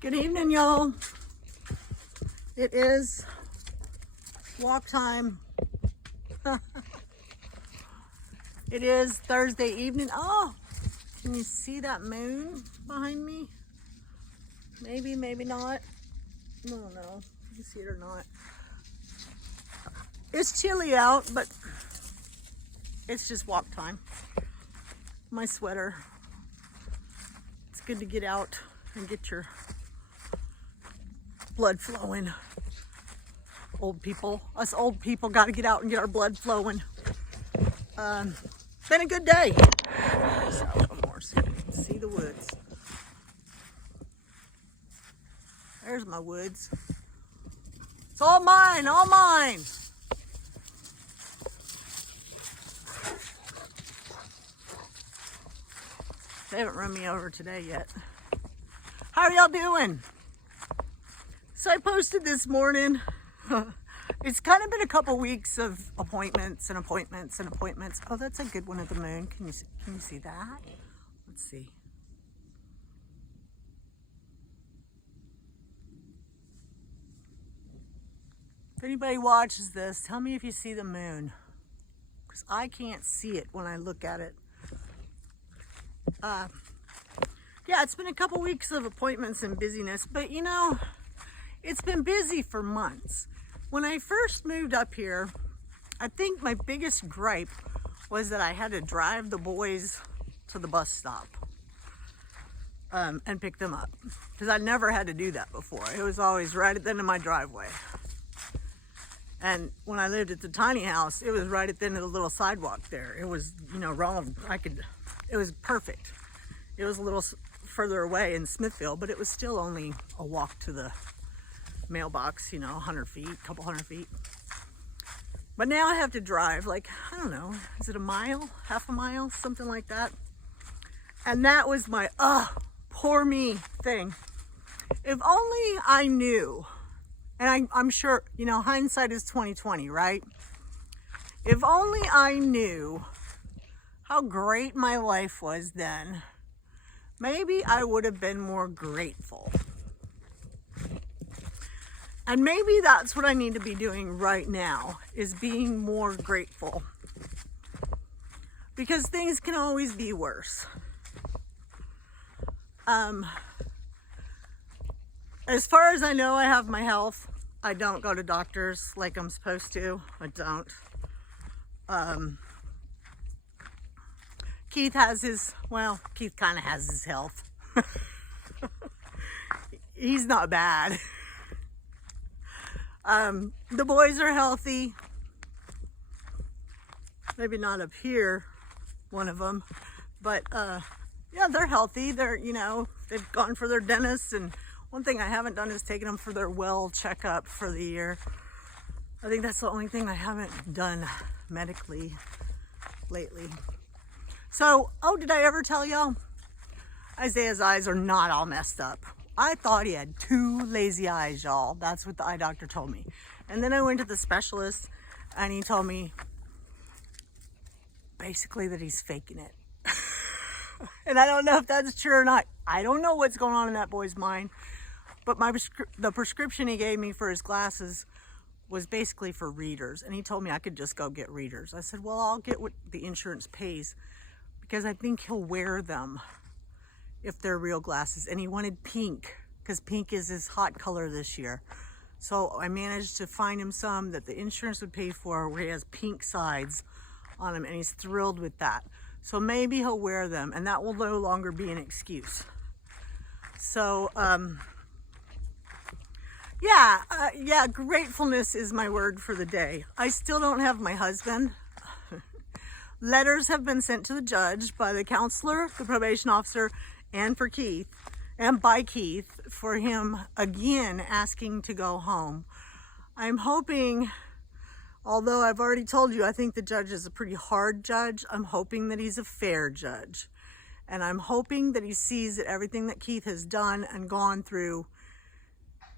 Good evening, y'all. It is walk time. It is Thursday evening. Oh, can you see that moon behind me? Maybe, maybe not. I don't know if you see it or not. It's chilly out, but it's just walk time. My sweater. It's good to get out and get your blood flowing. Old people, us old people got to get out and get our blood flowing. It's been a good day. Just out a little more so you can see the woods. There's my woods. It's all mine, all mine. They haven't run me over today yet. How are y'all doing? So I posted this morning. It's kind of been a couple weeks of appointments and appointments and appointments. Oh, that's a good one of the moon. Can you see that? Let's see. If anybody watches this, tell me if you see the moon, because I can't see it when I look at it. Yeah, it's been a couple weeks of appointments and busyness, but you know, it's been busy for months. When I first moved up here, I think my biggest gripe was that I had to drive the boys to the bus stop and pick them up, because I never had to do that before. It was always right at the end of my driveway. And when I lived at the tiny house, it was right at the end of the little sidewalk there. It was, you know, wrong. It was perfect. It was a little further away in Smithville, but it was still only a walk to the mailbox, you know, 100 feet, a couple hundred feet. But now I have to drive, like, I don't know, is it a mile, half a mile, something like that? And that was my, poor me thing. If only I knew, and I'm sure, you know, hindsight is 20/20, right? If only I knew how great my life was then, maybe I would have been more grateful. And maybe that's what I need to be doing right now, is being more grateful. Because things can always be worse. As far as I know, I have my health. I don't go to doctors like I'm supposed to. I don't. Keith has Keith kind of has his health. He's not bad. The boys are healthy. Maybe not up here, one of them, but yeah, they're healthy. They're, you know, they've gone for their dentist, and one thing I haven't done is taken them for their well checkup for the year. I think that's the only thing I haven't done medically lately. So, did I ever tell y'all? Isaiah's eyes are not all messed up. I thought he had 2 lazy eyes, y'all. That's what the eye doctor told me. And then I went to the specialist, and he told me basically that he's faking it. And I don't know if that's true or not. I don't know what's going on in that boy's mind. But the prescription he gave me for his glasses was basically for readers. And he told me I could just go get readers. I said, well, I'll get what the insurance pays, because I think he'll wear them if they're real glasses. And he wanted pink, because pink is his hot color this year. So I managed to find him some that the insurance would pay for, where he has pink sides on him, and he's thrilled with that. So maybe he'll wear them, and that will no longer be an excuse. So yeah, gratefulness is my word for the day. I still don't have my husband. Letters have been sent to the judge by the counselor, the probation officer, and for Keith, and by Keith, for him again asking to go home. I'm hoping, although I've already told you I think the judge is a pretty hard judge, I'm hoping that he's a fair judge. And I'm hoping that he sees that everything that Keith has done and gone through,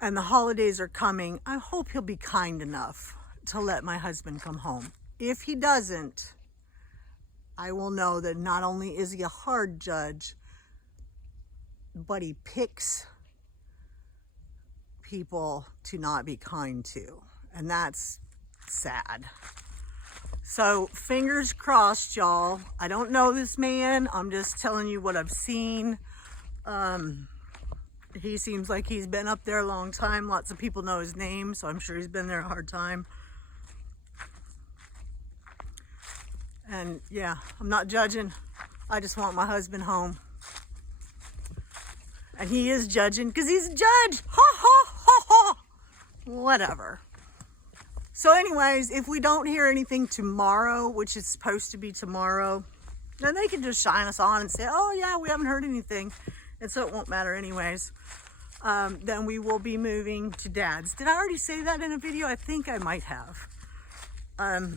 and the holidays are coming, I hope he'll be kind enough to let my husband come home. If he doesn't, I will know that not only is he a hard judge, but he picks people to not be kind to, and that's sad. So fingers crossed, y'all. I don't know this man. I'm just telling you what I've seen. He seems like he's been up there a long time. Lots of people know his name, so I'm sure he's been there a hard time. And yeah, I'm not judging. I just want my husband home. And he is judging because he's a judge. Ha ha ha ha. Whatever. So anyways, if we don't hear anything tomorrow, which is supposed to be tomorrow, then they can just shine us on and say, oh yeah, we haven't heard anything. And so it won't matter anyways. Then we will be moving to Dad's. Did I already say that in a video? I think I might have.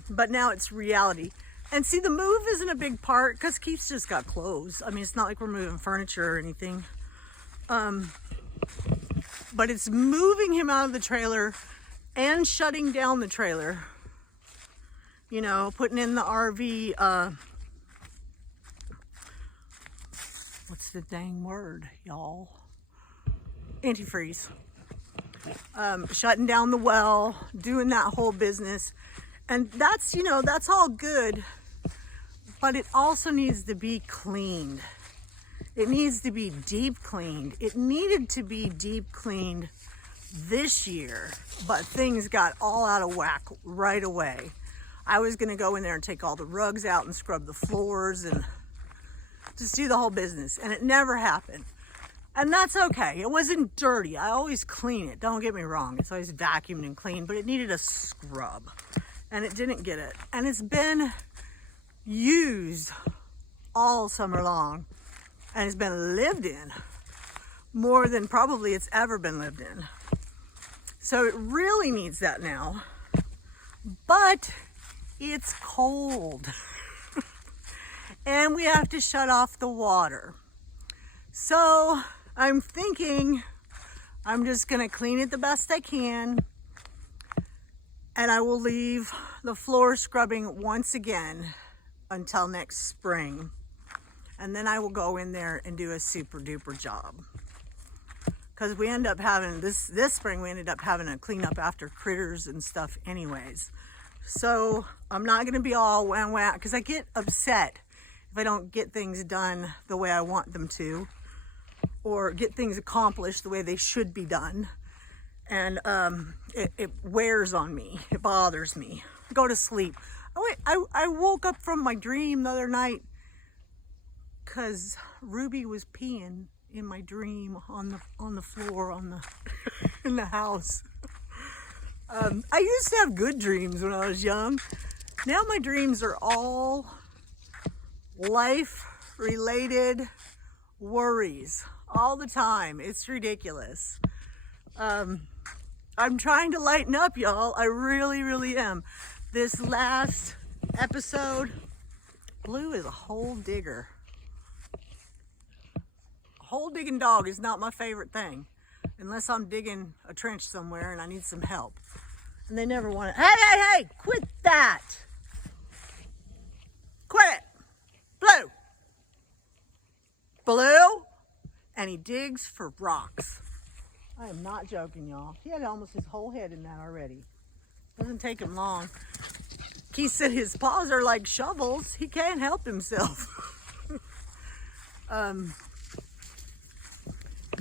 But now it's reality. And see, the move isn't a big part because Keith's just got clothes. I mean, it's not like we're moving furniture or anything. But it's moving him out of the trailer and shutting down the trailer. You know, putting in the RV, what's the dang word, y'all? Antifreeze. Shutting down the well, doing that whole business. And that's, you know, that's all good, but it also needs to be cleaned. It needs to be deep cleaned. It needed to be deep cleaned this year, but things got all out of whack right away. I was gonna go in there and take all the rugs out and scrub the floors and just do the whole business, and it never happened. And that's okay. It wasn't dirty. I always clean it. Don't get me wrong. It's always vacuumed and clean, but it needed a scrub. And it didn't get it. And it's been used all summer long. And it's been lived in more than probably it's ever been lived in. So it really needs that now. But it's cold. And we have to shut off the water. So I'm thinking I'm just going to clean it the best I can. And I will leave the floor scrubbing once again until next spring. And then I will go in there and do a super duper job. Because we end up having, this spring we ended up having to clean up after critters and stuff anyways. So I'm not going to be all wham because I get upset if I don't get things done the way I want them to. Or get things accomplished the way they should be done. And it wears on me. It bothers me. Go to sleep. Oh wait, I woke up from my dream the other night because Ruby was peeing in my dream on the floor in the house. I used to have good dreams when I was young. Now my dreams are all life-related worries all the time. It's ridiculous. I'm trying to lighten up, y'all. I really, really am. This last episode, Blue is a hole digger. A hole digging dog is not my favorite thing, unless I'm digging a trench somewhere and I need some help. And they never want to, hey, quit that. Quit it. Blue. Blue. And he digs for rocks. I am not joking, y'all. He had almost his whole head in that already. Doesn't take him long. Keith said his paws are like shovels. He can't help himself.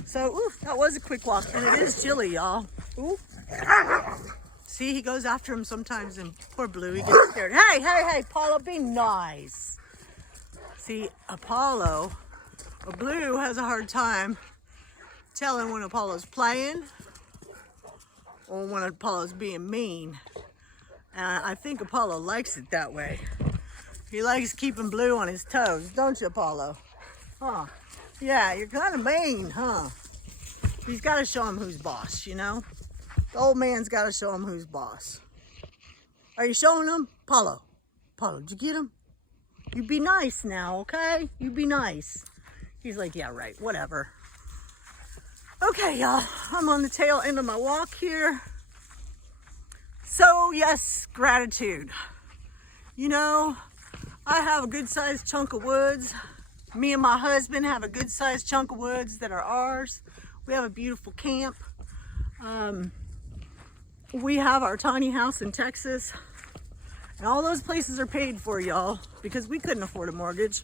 So, ooh, that was a quick walk. And it is chilly, y'all. Ooh. See, he goes after him sometimes, and poor Blue, he gets scared. Hey, Apollo, be nice. See, Apollo, or Blue, has a hard time telling when Apollo's playing or when Apollo's being mean. And I think Apollo likes it that way. He likes keeping Blue on his toes, don't you, Apollo? Huh? Yeah, you're kind of mean, huh? He's got to show him who's boss, you know? The old man's got to show him who's boss. Are you showing him? Apollo, did you get him? You be nice now, okay? You be nice. He's like, yeah, right, whatever. Okay, y'all, I'm on the tail end of my walk here. So, yes, gratitude. You know, I have a good-sized chunk of woods. Me and my husband have a good-sized chunk of woods that are ours. We have a beautiful camp. We have our tiny house in Texas, and all those places are paid for, y'all, because we couldn't afford a mortgage.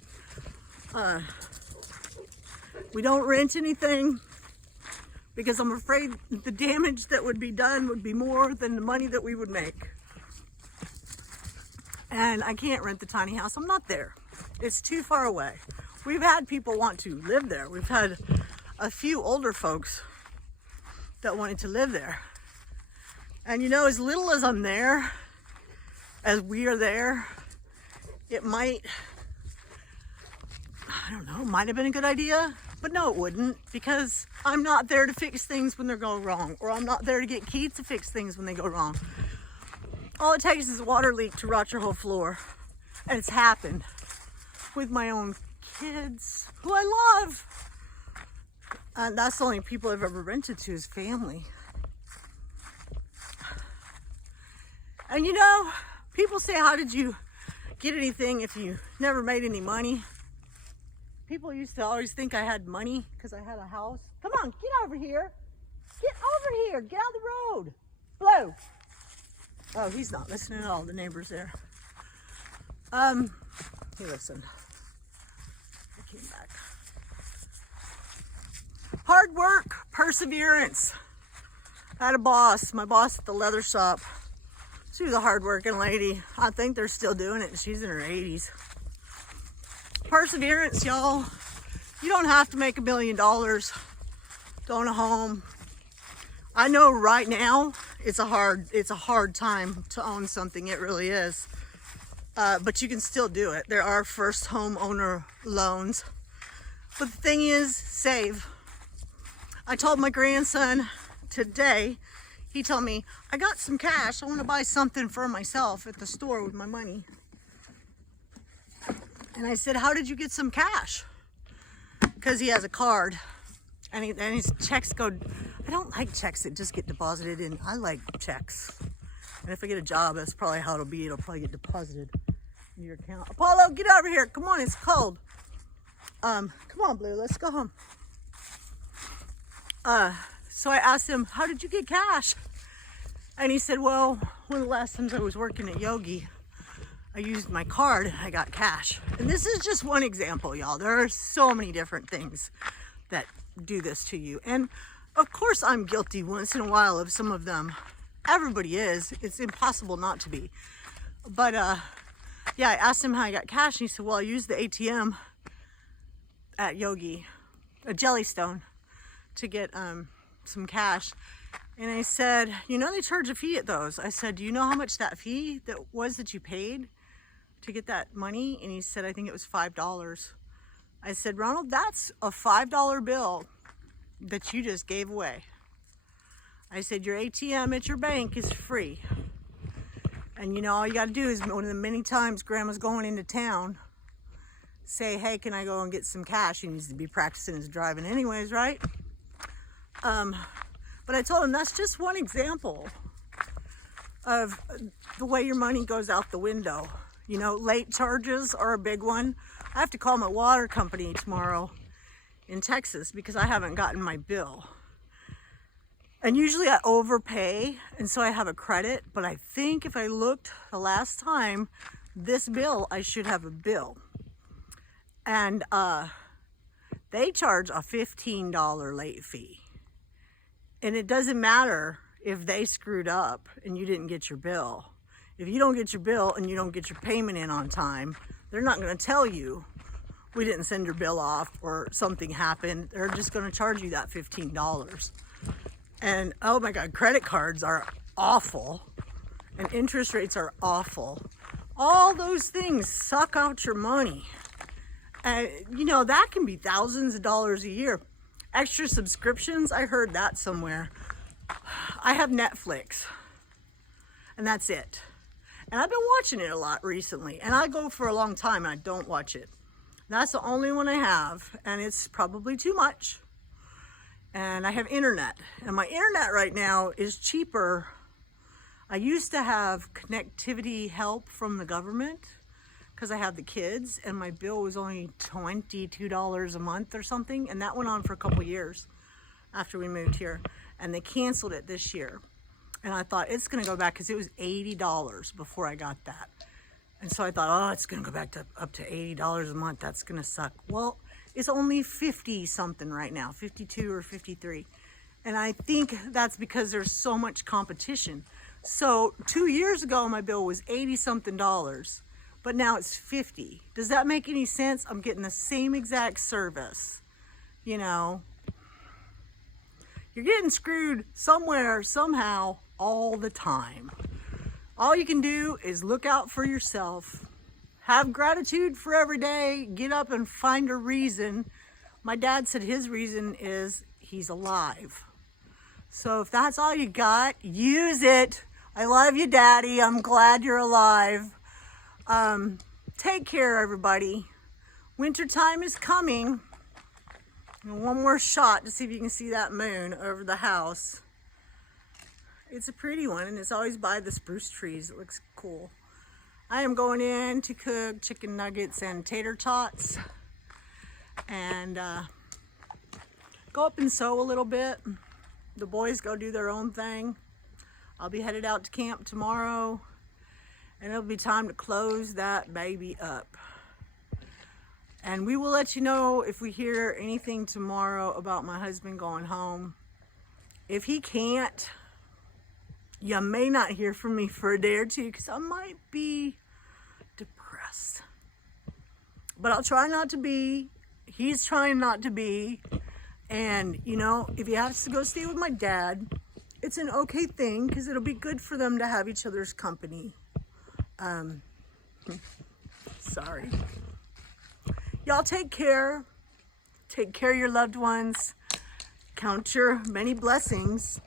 We don't rent anything because I'm afraid the damage that would be done would be more than the money that we would make. And I can't rent the tiny house. I'm not there. It's too far away. We've had people want to live there. We've had a few older folks that wanted to live there. And you know, as little as I'm there, as we are there, it might, I don't know, might have been a good idea, but no, it wouldn't, because I'm not there to fix things when they're going wrong, or I'm not there to get Keith to fix things when they go wrong. All it takes is a water leak to rot your whole floor, and it's happened with my own kids, who I love. And that's the only people I've ever rented to is family. And you know, people say, how did you get anything if you never made any money? People used to always think I had money because I had a house. Come on, get over here. Get over here. Get out of the road. Blue. Oh, he's not listening at all. The neighbor's there. He listened. I came back. Hard work, perseverance. I had a boss, my boss at the leather shop. She was a hard-working lady. I think they're still doing it. She's in her 80s. Perseverance, y'all. You don't have to make $1 million to own a home. I know right now it's a hard time to own something. It really is. But you can still do it. There are first homeowner loans. But the thing is, save. I told my grandson today, he told me, I got some cash. I want to buy something for myself at the store with my money. And I said, how did you get some cash? Because he has a card. And his checks go, I don't like checks that just get deposited in. I like checks. And if I get a job, that's probably how it'll be. It'll probably get deposited in your account. Apollo, get over here. Come on, it's cold. Come on, Blue, let's go home. So I asked him, how did you get cash? And he said, well, one of the last times I was working at Yogi, I used my card and I got cash. And this is just one example, y'all. There are so many different things that do this to you. And of course I'm guilty once in a while of some of them. Everybody is. It's impossible not to be. But yeah, I asked him how I got cash and he said, well, I used the ATM at Yogi, a Jellystone, to get some cash. And I said, you know, they charge a fee at those. I said, do you know how much that fee that you paid to get that money? And he said, I think it was $5. I said, Ronald, that's a $5 bill that you just gave away. I said, your ATM at your bank is free. And you know, all you got to do is, one of the many times Grandma's going into town, say, hey, can I go and get some cash? He needs to be practicing his driving anyways, right? But I told him that's just one example of the way your money goes out the window. You know, late charges are a big one. I have to call my water company tomorrow in Texas because I haven't gotten my bill. And usually I overpay, and so I have a credit, but I think if I looked the last time, this bill, I should have a bill. And they charge a $15 late fee. And it doesn't matter if they screwed up and you didn't get your bill. If you don't get your bill and you don't get your payment in on time, they're not going to tell you we didn't send your bill off or something happened. They're just going to charge you that $15. And oh my God, credit cards are awful and interest rates are awful. All those things suck out your money. And you know, that can be thousands of dollars a year. Extra subscriptions, I heard that somewhere. I have Netflix, and that's it. And I've been watching it a lot recently, and I go for a long time and I don't watch it. That's the only one I have, and it's probably too much. And I have internet, and my internet right now is cheaper. I used to have connectivity help from the government because I had the kids, and my bill was only $22 a month or something, and that went on for a couple years. after we moved here, and they canceled it this year. And I thought it's gonna go back because it was $80 before I got that. And so I thought, oh, it's gonna go back to up to $80 a month. That's gonna suck. Well, it's only 50 something right now, 52 or 53. And I think that's because there's so much competition. So 2 years ago, my bill was 80 something dollars, but now it's 50. Does that make any sense? I'm getting the same exact service. You know, you're getting screwed somewhere, somehow, all the time. All you can do is look out for yourself. Have gratitude for every day. Get up and find a reason. My dad said his reason is he's alive. So if that's all you got, use it. I love you, Daddy. I'm glad you're alive. Take care, everybody. Wintertime is coming. And one more shot to see if you can see that moon over the house. It's a pretty one, and it's always by the spruce trees. It looks cool. I am going in to cook chicken nuggets and tater tots. And go up and sew a little bit. The boys go do their own thing. I'll be headed out to camp tomorrow, and it'll be time to close that baby up. And we will let you know if we hear anything tomorrow about my husband going home. If he can't, you may not hear from me for a day or two because I might be depressed. But I'll try not to be. He's trying not to be. And, you know, if he has to go stay with my dad, it's an okay thing because it'll be good for them to have each other's company. Sorry. Y'all take care. Take care of your loved ones. Count your many blessings.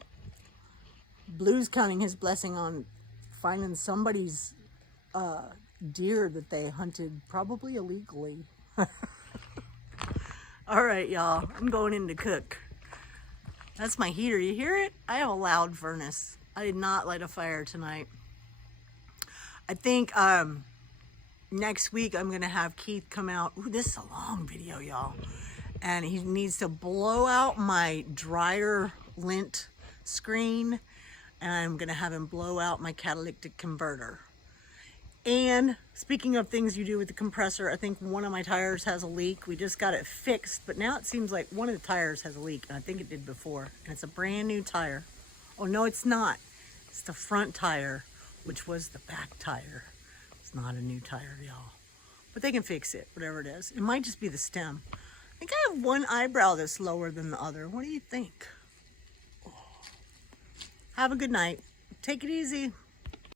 Blue's counting his blessing on finding somebody's deer that they hunted, probably illegally. All right, y'all, I'm going in to cook. That's my heater. You hear it? I have a loud furnace. I did not light a fire tonight. I think next week I'm going to have Keith come out. Ooh, this is a long video, y'all. And he needs to blow out my dryer lint screen. And I'm going to have him blow out my catalytic converter. And speaking of things you do with the compressor, I think one of my tires has a leak. We just got it fixed, but now it seems like one of the tires has a leak, and I think it did before. And it's a brand new tire. Oh, no, it's not. It's the front tire, which was the back tire. It's not a new tire, y'all. But they can fix it, whatever it is. It might just be the stem. I think I have one eyebrow that's lower than the other. What do you think? Oh. Have a good night. Take it easy.